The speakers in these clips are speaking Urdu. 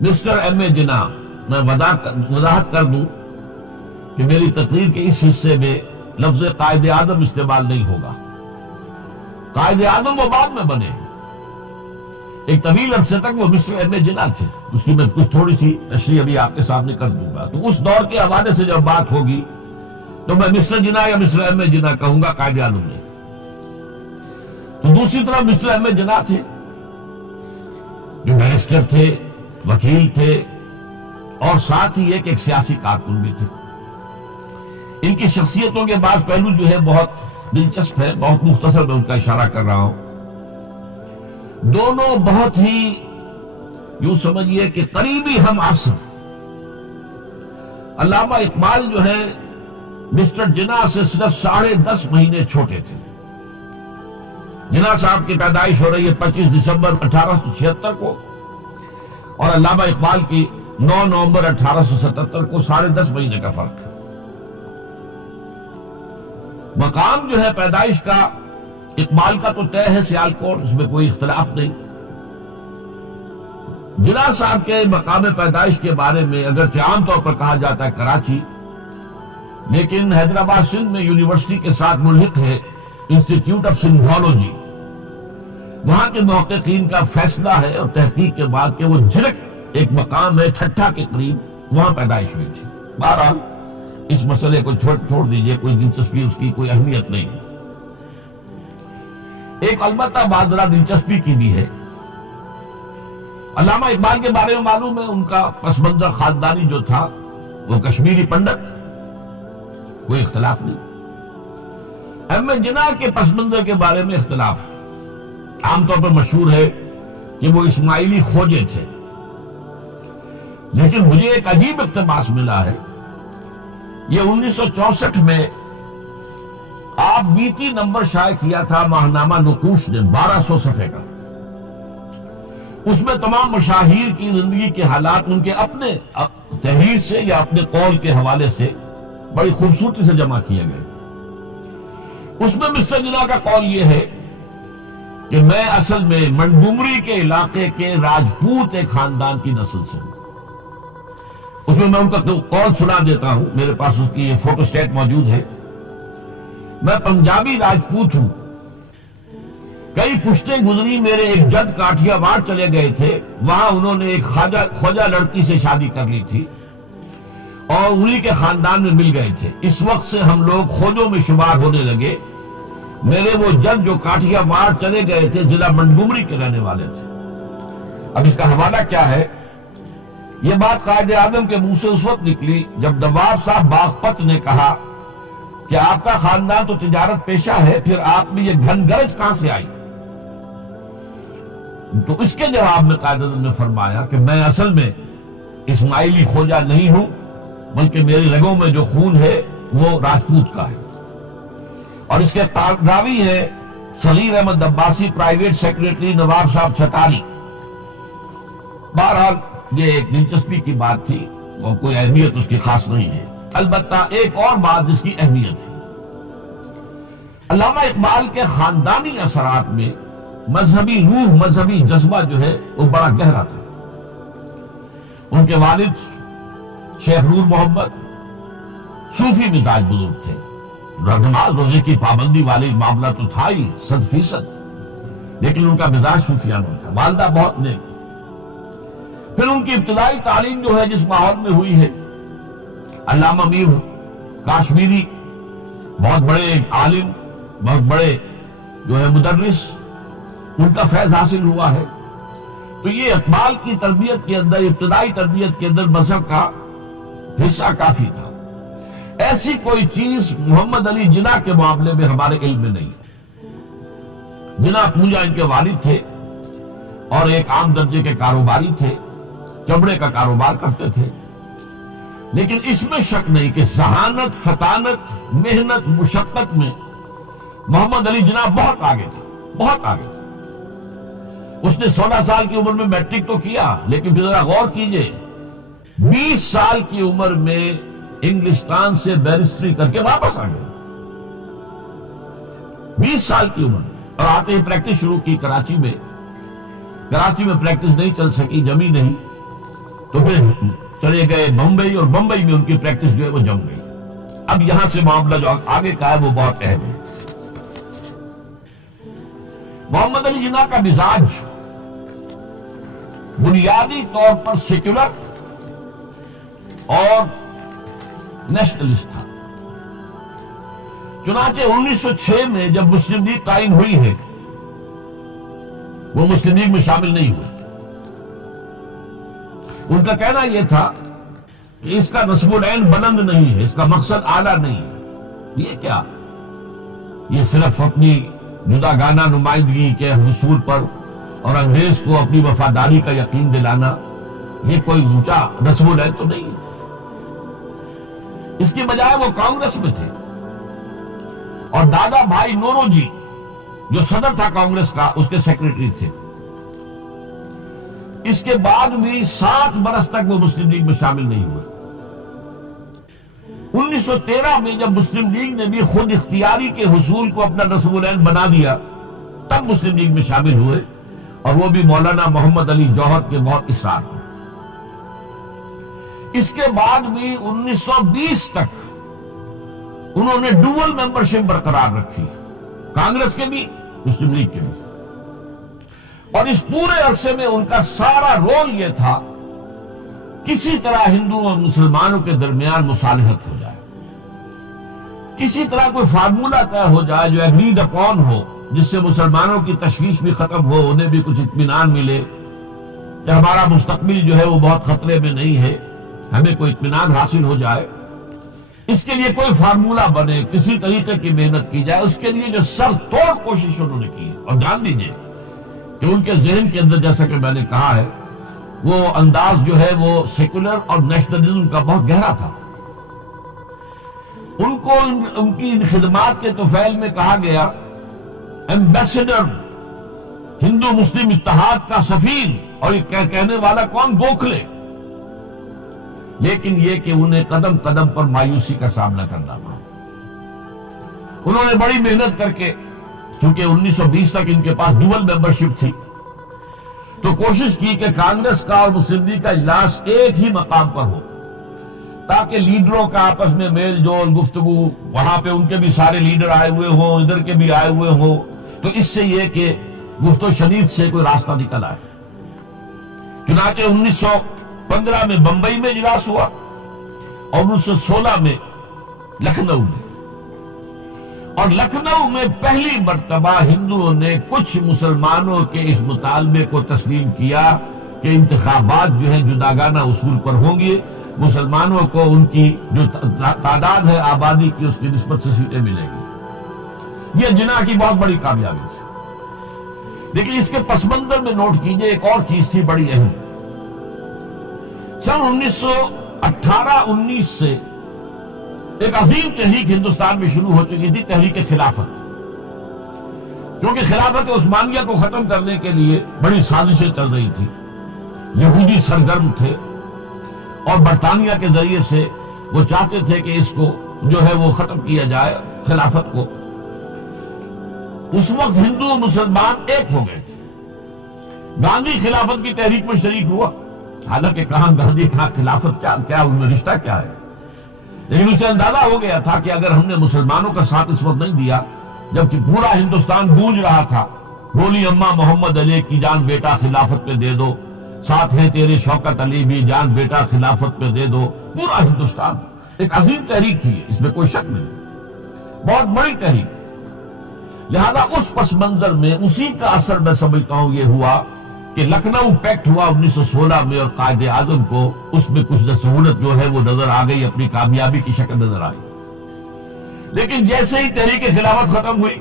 مسٹر ایم اے جناح، میں وضاحت کر دوں کہ میری تقریر کے اس حصے میں لفظ قائد اعظم استعمال نہیں ہوگا۔ قائد اعظم وہ بعد میں بنے، ایک طویل عرصے تک وہ مسٹر ایم اے جناح تھے، اس کی میں کچھ تھوڑی سی تشریح ابھی آپ کے سامنے کر دوں گا۔ تو اس دور کے حوالے سے جب بات ہوگی تو میں مسٹر جناح یا مسٹر ایم اے جناح کہوں گا، قائد اعظم نہیں۔ تو دوسری طرف مسٹر ایم اے جناح تھے جو بیرسٹر تھے، وکیل تھے، اور ساتھ ہی ایک سیاسی کارکن بھی تھے۔ ان کی شخصیتوں کے بعض پہلو جو ہے بہت دلچسپ ہے، بہت مختصر میں اس کا اشارہ کر رہا ہوں۔ دونوں بہت ہی یوں سمجھیے کہ قریبی ہم عصر۔ علامہ اقبال جو ہے مسٹر جناح سے صرف 10.5 مہینے چھوٹے تھے۔ جناح صاحب کی پیدائش ہو رہی ہے 25 دسمبر 1876 کو، اور علامہ اقبال کی 9 نومبر 1877 کو، 10.5 مہینے کا فرق ہے۔ مقام جو ہے پیدائش کا اقبال کا تو طے ہے سیالکوٹ، اس میں کوئی اختلاف نہیں۔ جناح صاحب کے مقام پیدائش کے بارے میں اگرچہ عام طور پر کہا جاتا ہے کراچی، لیکن حیدرآباد سندھ میں یونیورسٹی کے ساتھ ملحق ہے انسٹیٹیوٹ آف سندھولوجی۔ وہاں کے محققین کا فیصلہ ہے اور تحقیق کے بعد کہ وہ جھلک ایک مقام ہے ٹھٹھا کے قریب، وہاں پیدائش ہوئی تھی۔ بہرحال اس مسئلے کو چھوڑ دیجئے، کوئی دلچسپی اس کی کوئی اہمیت نہیں ہے۔ ایک البتہ بات ذرا دلچسپی کی بھی ہے، علامہ اقبال کے بارے میں معلوم ہے ان کا پس منظر خاندانی جو تھا وہ کشمیری پنڈت، کوئی اختلاف نہیں۔ ایم اے جناح کے پس منظر کے بارے میں اختلاف، عام طور پر مشہور ہے کہ وہ اسماعیلی کھوجے تھے، لیکن مجھے ایک عجیب اقتباس ملا ہے۔ یہ 1964 میں آپ بیتی نمبر شائع کیا تھا ماہنامہ نقوش نے، 1200 صفحے کا۔ اس میں تمام مشاہیر کی زندگی کے حالات ان کے اپنے تحریر سے یا اپنے قول کے حوالے سے بڑی خوبصورتی سے جمع کیے گئے۔ اس میں مسٹر جناح کا قول یہ ہے کہ میں اصل میں منڈومری کے علاقے کے راجپوت ایک خاندان کی نسل سے ہوں۔ اس میں ان کا قول سنا دیتا ہوں، میرے پاس اس کی یہ فوٹو سٹیٹ موجود ہے۔ میں پنجابی راجپوت ہوں، کئی پشتیں گزری، میرے ایک جد کاٹھیا وار چلے گئے تھے، وہاں انہوں نے ایک خواجہ لڑکی سے شادی کر لی تھی اور انہی کے خاندان میں مل گئے تھے۔ اس وقت سے ہم لوگ کھوجوں میں شمار ہونے لگے۔ میرے وہ جد جو کاٹھیا وار چلے گئے تھے ضلع منڈومری کے رہنے والے تھے۔ اب اس کا حوالہ کیا ہے؟ یہ بات قائد اعظم کے منہ سے اس وقت نکلی جب نواب صاحب باغپت نے کہا کہ آپ کا خاندان تو تجارت پیشہ ہے، پھر آپ میں یہ گھن گرج کہاں سے آئی؟ تو اس کے جواب میں قائد اعظم نے فرمایا کہ میں اصل میں اسماعیلی کھوجا نہیں ہوں، بلکہ میری رگوں میں جو خون ہے وہ راجپوت کا ہے۔ اور اس کے راوی ہے صغیر احمد عباسی، پرائیویٹ سیکریٹری نواب صاحب چھتاری۔ بہرحال یہ ایک دلچسپی کی بات تھی اور کوئی اہمیت اس کی خاص نہیں ہے۔ البتہ ایک اور بات جس کی اہمیت ہے، علامہ اقبال کے خاندانی اثرات میں مذہبی روح، مذہبی جذبہ جو ہے وہ بڑا گہرا تھا۔ ان کے والد شیخ نور محمد صوفی مزاج بزرگ تھے، نماز روزے کی پابندی والی معاملہ تو تھا ہی 100%، لیکن ان کا مزاج صوفیانہ تھا۔ والدہ بہت نیک۔ پھر ان کی ابتدائی تعلیم جو ہے جس ماحول میں ہوئی ہے، علامہ میر کاشمیری بہت بڑے عالم، بہت بڑے جو ہے مدرس، ان کا فیض حاصل ہوا ہے۔ تو یہ اقبال کی تربیت کے اندر، ابتدائی تربیت کے اندر مذہب کا حصہ کافی تھا۔ ایسی کوئی چیز محمد علی جناح کے معاملے میں ہمارے علم میں نہیں ہے۔ جناح پونجا ان کے والد تھے اور ایک عام درجے کے کاروباری تھے، چمڑے کا کاروبار کرتے تھے، لیکن اس میں شک نہیں کہ ذہانت، فطانت، محنت، مشقت میں محمد علی جناح بہت آگے تھے، بہت آگے تھے۔ اس نے 16 سال کی عمر میں میٹرک تو کیا، لیکن پھر ذرا غور کیجئے 20 سال کی عمر میں انگلستان سے بیرسٹری کر کے واپس آ گئے۔ 20 سال کی عمر میں، اور آتے ہی پریکٹس شروع کی کراچی میں۔ کراچی میں پریکٹس نہیں چل سکی، جمی نہیں، تو پھر چلے گئے بمبئی، اور بمبئی میں ان کی پریکٹس جو ہے وہ جم گئی۔ اب یہاں سے معاملہ جو آگے کا ہے وہ بہت اہم ہے۔ محمد علی جناح کا مزاج بنیادی طور پر سیکولر اور نیشنلسٹ تھا۔ چنانچہ 1906 میں جب مسلم لیگ قائم ہوئی ہے، وہ مسلم لیگ میں شامل نہیں ہوئے۔ ان کا کہنا یہ تھا کہ اس کا نصب العین بلند نہیں ہے، اس کا مقصد اعلیٰ نہیں ہے۔ یہ کیا؟ یہ صرف اپنی جداگانہ نمائندگی کے حصول پر اور انگریز کو اپنی وفاداری کا یقین دلانا، یہ کوئی اونچا نصب العین تو نہیں ہے۔ اس کے بجائے وہ کانگریس میں تھے، اور دادا بھائی نوروجی جو صدر تھا کانگریس کا، اس کے سیکریٹری تھے۔ اس کے بعد بھی 7 برس تک وہ مسلم لیگ میں شامل نہیں ہوئے۔ 1913 میں جب مسلم لیگ نے بھی خود اختیاری کے حصول کو اپنا نصب العین بنا دیا، تب مسلم لیگ میں شامل ہوئے، اور وہ بھی مولانا محمد علی جوہر کے بہت اصرار پر۔ اس کے بعد بھی 1920 تک انہوں نے ڈوئل ممبرشپ برقرار رکھی، کانگریس کے بھی، مسلم لیگ کے بھی۔ اور اس پورے عرصے میں ان کا سارا رول یہ تھا کسی طرح ہندوؤں اور مسلمانوں کے درمیان مصالحت ہو جائے، کسی طرح کوئی فارمولہ طے ہو جائے جو ایگریڈ اپون ہو، جس سے مسلمانوں کی تشویش بھی ختم ہو، انہیں بھی کچھ اطمینان ملے کہ ہمارا مستقبل جو ہے وہ بہت خطرے میں نہیں ہے، ہمیں کوئی اطمینان حاصل ہو جائے۔ اس کے لیے کوئی فارمولہ بنے، کسی طریقے کی محنت کی جائے۔ اس کے لیے جو سر توڑ کوشش انہوں نے کی، اور جان لیجیے کہ ان کے ذہن کے اندر، جیسا کہ میں نے کہا ہے، وہ انداز جو ہے وہ سیکولر اور نیشنلزم کا بہت گہرا تھا۔ ان کو ان کی ان خدمات کے طفیل میں کہا گیا ایمبیسڈر ہندو مسلم اتحاد کا سفیر، اور یہ کہنے والا کون؟ گوکھلے۔ لیکن یہ کہ انہیں قدم قدم پر مایوسی کا سامنا کرنا پڑا۔ انہوں نے بڑی محنت کر کے، چونکہ 1920 تک ان کے پاس ڈوئل ممبرشپ تھی، تو کوشش کی کہ کانگریس کا اور مسلم لیگ کا اجلاس ایک ہی مقام پر ہو، تاکہ لیڈروں کا آپس میں میل جول، گفتگو، وہاں پہ ان کے بھی سارے لیڈر آئے ہوئے ہوں، ادھر کے بھی آئے ہوئے ہوں، تو اس سے یہ کہ گفت و شنید سے کوئی راستہ نکل آئے۔ چنانچہ 1915 میں بمبئی میں اجلاس ہوا، اور 1916 میں لکھنؤ میں، اور لکھنؤ میں پہلی مرتبہ ہندوؤں نے کچھ مسلمانوں کے اس مطالبے کو تسلیم کیا کہ انتخابات جو ہے جداگانہ اصول پر ہوں گے، مسلمانوں کو ان کی جو تعداد ہے آبادی کی، اس کی نسبت سے سیٹیں ملیں گی۔ یہ جناح کی بہت بڑی کامیابی تھی۔ لیکن اس کے پس منظر میں نوٹ کیجئے ایک اور چیز تھی بڑی اہم۔ سن 1918-19 سے ایک عظیم تحریک ہندوستان میں شروع ہو چکی تھی، تحریک خلافت۔ کیونکہ خلافت عثمانیہ کو ختم کرنے کے لیے بڑی سازشیں چل رہی تھی، یہودی سرگرم تھے، اور برطانیہ کے ذریعے سے وہ چاہتے تھے کہ اس کو جو ہے وہ ختم کیا جائے، خلافت کو۔ اس وقت ہندو مسلمان ایک ہو گئے تھے۔ گاندھی خلافت کی تحریک میں شریک ہوا، حالانکہ کہاں گاندھی کہاں خلافت، کیا ان میں رشتہ کیا ہے، لیکن اسے اندازہ ہو گیا تھا کہ اگر ہم نے مسلمانوں کا ساتھ اس وقت نہیں دیا، جبکہ پورا ہندوستان گونج رہا تھا، بولی اماں محمد علی کی جان بیٹا خلافت پہ دے دو، ساتھ ہے تیرے شوکت علی بھی جان بیٹا خلافت پہ دے دو، پورا ہندوستان۔ ایک عظیم تحریک تھی، اس میں کوئی شک نہیں، بہت بڑی تحریک۔ لہذا اس پس منظر میں اسی کا اثر میں سمجھتا ہوں یہ ہوا کہ لکھنؤ پیکٹ ہوا 1916 میں، اور قائد اعظم کو اس میں کچھ سہولت جو ہے وہ نظر آ گئی، اپنی کامیابی کی شکل نظر آئی۔ لیکن جیسے ہی تحریک خلافت ختم ہوئی،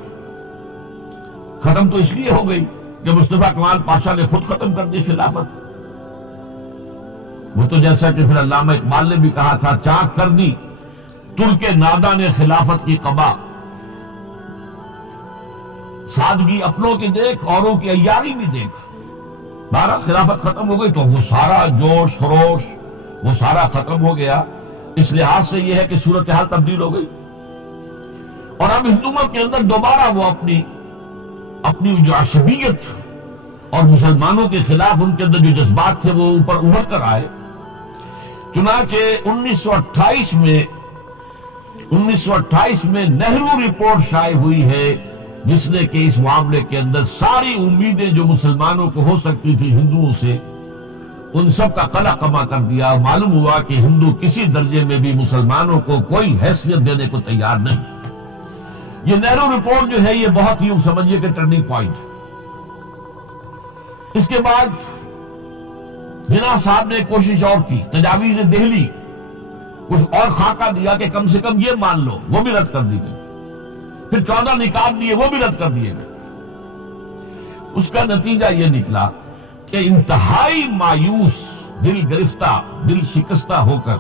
ختم تو اس لیے ہو گئی کہ مصطفیٰ کمال پاشا نے خود ختم کر دی خلافت۔ وہ تو جیسا کہ پھر علامہ اقبال نے بھی کہا تھا، چاک کر دی ترک نادا نے خلافت کی قبا، سادگی اپنوں کی دیکھ، اوروں کی عیاری بھی دیکھ۔ بہرحال خلافت ختم ہو گئی تو وہ سارا جوش خروش وہ سارا ختم ہو گیا۔ اس لحاظ سے یہ ہے کہ صورتحال تبدیل ہو گئی، اور اب ہندوؤں کے اندر دوبارہ وہ اپنی جو عصبیت اور مسلمانوں کے خلاف ان کے اندر جو جذبات تھے وہ اوپر ابھر کر آئے، چنانچہ 1928 میں نہرو رپورٹ شائع ہوئی ہے، جس نے کہ اس معاملے کے اندر ساری امیدیں جو مسلمانوں کو ہو سکتی تھی ہندوؤں سے، ان سب کا قلع کما کر دیا۔ معلوم ہوا کہ ہندو کسی درجے میں بھی مسلمانوں کو کوئی حیثیت دینے کو تیار نہیں۔ یہ نہرو رپورٹ جو ہے یہ بہت ہی سمجھیے کہ ٹرننگ پوائنٹ ہے۔ اس کے بعد جناح صاحب نے کوشش اور کی، تجاویز دہلی کچھ اور خاکہ دیا کہ کم سے کم یہ مان لو، وہ بھی رد کر دی گئی۔ پھر 14 نکات دیے، وہ بھی رد کر دیے گئے۔ اس کا نتیجہ یہ نکلا کہ انتہائی مایوس، دل گرفتہ، دل شکستہ ہو کر